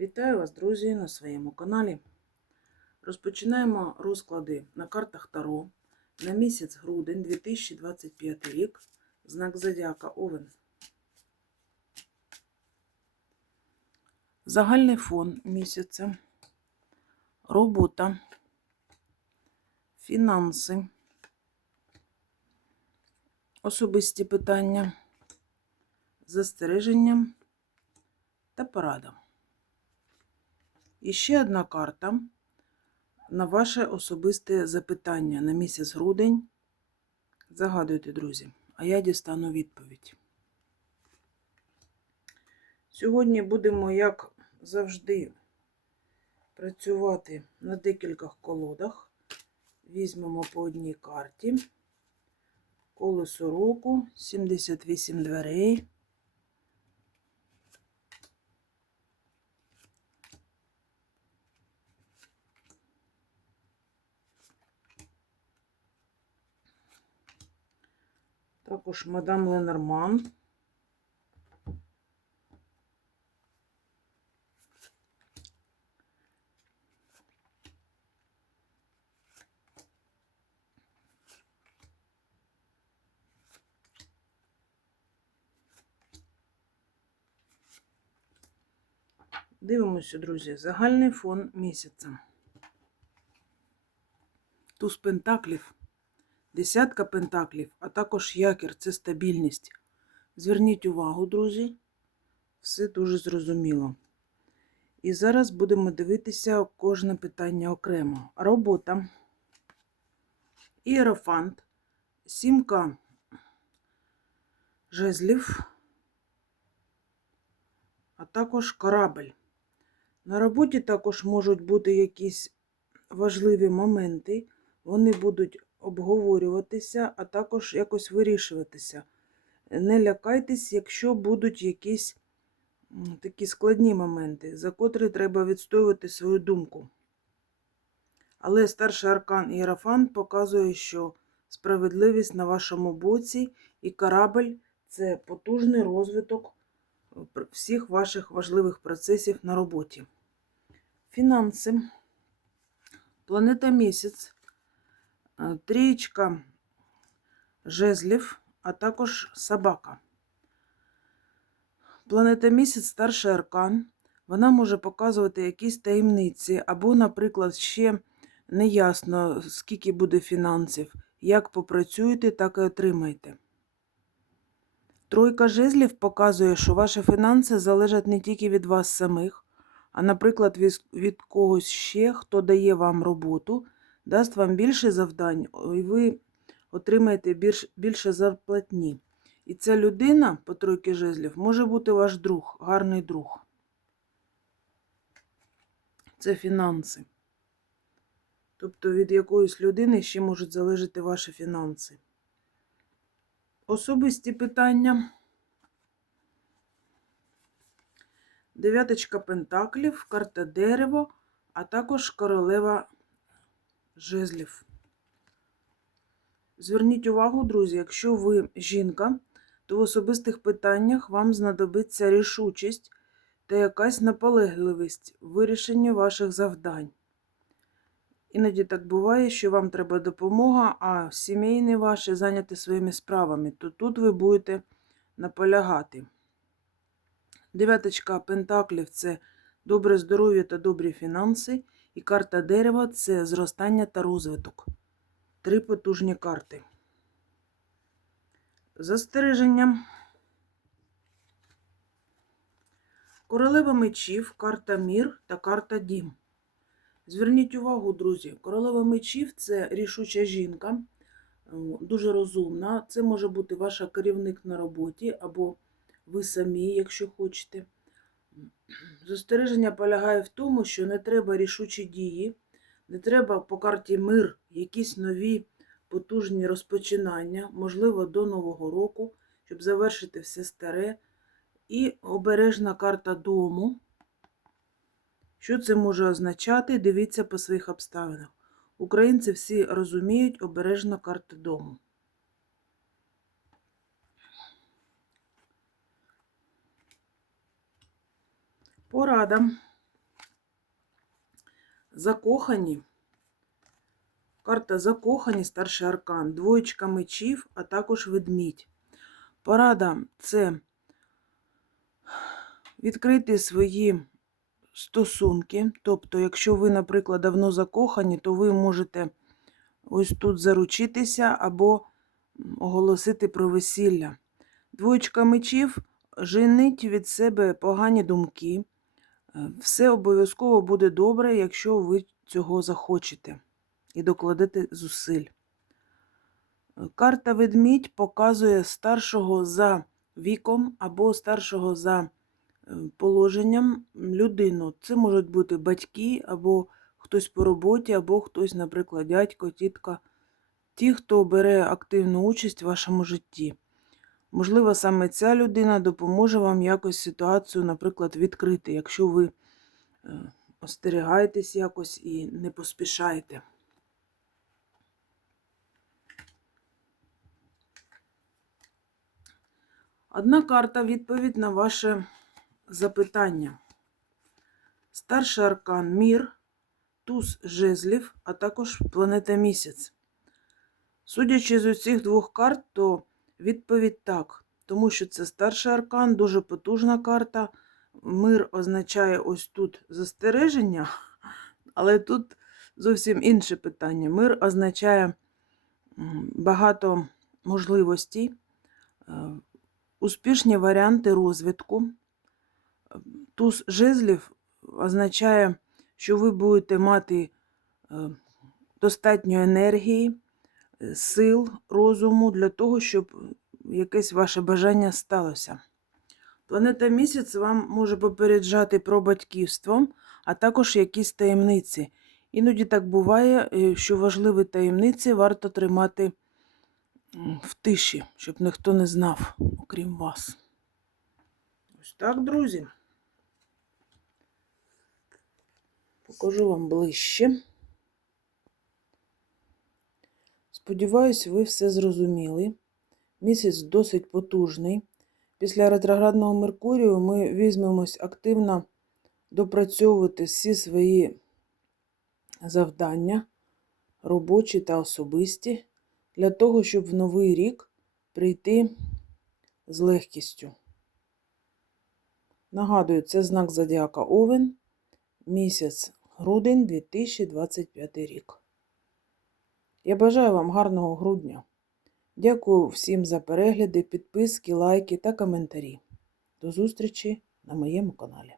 Вітаю вас, друзі, на своєму каналі. Розпочинаємо розклади на картах Таро на місяць грудень 2025 рік. Знак Зодіака Овен. Загальний фон місяця. Робота. Фінанси. Особисті питання. Застереження та порада. І ще одна карта на ваше особисте запитання на місяць грудень. Загадуйте, друзі, а я дістану відповідь. Сьогодні будемо, як завжди, працювати на декількох колодах. Візьмемо по одній карті. Колесо року, 78 дверей. Також мадам Ленорман. Дивимося, друзі, загальний фон місяця. Туз пентаклів. Десятка пентаклів, а також якір це стабільність. Зверніть увагу, друзі, все дуже зрозуміло. І зараз будемо дивитися кожне питання окремо. Робота, іерофант, сімка жезлів, а також корабль. На роботі також можуть бути якісь важливі моменти, вони будуть обговорюватися, а також якось вирішуватися. Не лякайтесь, якщо будуть якісь такі складні моменти, за котрі треба відстоювати свою думку. Але старший аркан Іерафант показує, що справедливість на вашому боці і корабль це потужний розвиток всіх ваших важливих процесів на роботі. Фінанси. Планета місяць. Трієчка жезлів, а також собака. Планета місяць старший аркан. Вона може показувати якісь таємниці, або, наприклад, ще неясно, скільки буде фінансів. Як попрацюєте, так і отримаєте. Тройка жезлів показує, що ваші фінанси залежать не тільки від вас самих, а, наприклад, від когось ще, хто дає вам роботу дасть вам більше завдань, і ви отримаєте більш, більше зарплатні. І ця людина по тройки жезлів може бути ваш друг, гарний друг. Це фінанси. Тобто від якоїсь людини ще можуть залежати ваші фінанси. Особисті питання. Дев'яточка пентаклів, карта дерево, а також королева жезлів. Зверніть увагу, друзі, якщо ви жінка, то в особистих питаннях вам знадобиться рішучість та якась наполегливість в вирішенні ваших завдань. Іноді так буває, що вам треба допомога, а сімейні ваші зайняті своїми справами, то тут ви будете наполягати. Дев'яточка пентаклів це добре здоров'я та добрі фінанси. І карта дерева це зростання та розвиток. Три потужні карти. Застереження. Королева мечів, карта мір та карта дім. Зверніть увагу, друзі, королева мечів це рішуча жінка, дуже розумна. Це може бути ваша керівник на роботі, або ви самі, якщо хочете. Застереження полягає в тому, що не треба рішучі дії, не треба по карті мир, якісь нові потужні розпочинання, можливо, до Нового року, щоб завершити все старе. І обережна карта дому. Що це може означати? Дивіться по своїх обставинах. Українці всі розуміють обережна карта дому. Порада. закохані. Карта закохані, старший аркан, двоєчка мечів, а також ведмідь. Порада це відкрити свої стосунки. Тобто, якщо ви, наприклад, давно закохані, то ви можете ось тут заручитися або оголосити про весілля. Двоєчка мечів женить від себе погані думки. Все обов'язково буде добре, якщо ви цього захочете і докладете зусиль. Е, Карта ведмідь показує старшого за віком або старшого за е, положенням людину. Це можуть бути батьки, або хтось по роботі, або хтось, наприклад, дядько, тітка, ті, хто бере активну участь в вашому житті. Можливо, саме ця людина допоможе вам якось ситуацію, наприклад, відкрити, якщо ви е, остерігаєтесь якось і не поспішаєте. Одна карта відповідь на ваше запитання. Старший аркан мір, туз жезлів, а також планета місяць. Судячи з усіх двох карт, то відповідь так, тому що це старший аркан, дуже потужна карта. Мир означає ось тут застереження, але тут зовсім інше питання. Мир означає багато можливостей, е, успішні варіанти розвитку. Туз жезлів означає, що ви будете мати е, достатньо енергії, сил, розуму для того, щоб якесь ваше бажання сталося. Планета місяць вам може попереджати про батьківство, а також якісь таємниці. Іноді так буває, е, що важливі таємниці варто тримати в тиші, щоб ніхто не знав, окрім вас. Ось так, друзі. Покажу вам ближче. Сподіваюсь, ви все зрозуміли. Місяць досить потужний. Після ретроградного Меркурію ми візьмемось активно допрацьовувати всі свої завдання, робочі та особисті, для того, щоб в новий рік прийти з легкістю. Нагадую, це знак Зодіака Овен, місяць грудень 2025 рік. Я бажаю вам гарного грудня. Дякую всім за перегляди, підписки, лайки та коментарі. До зустрічі на моєму каналі.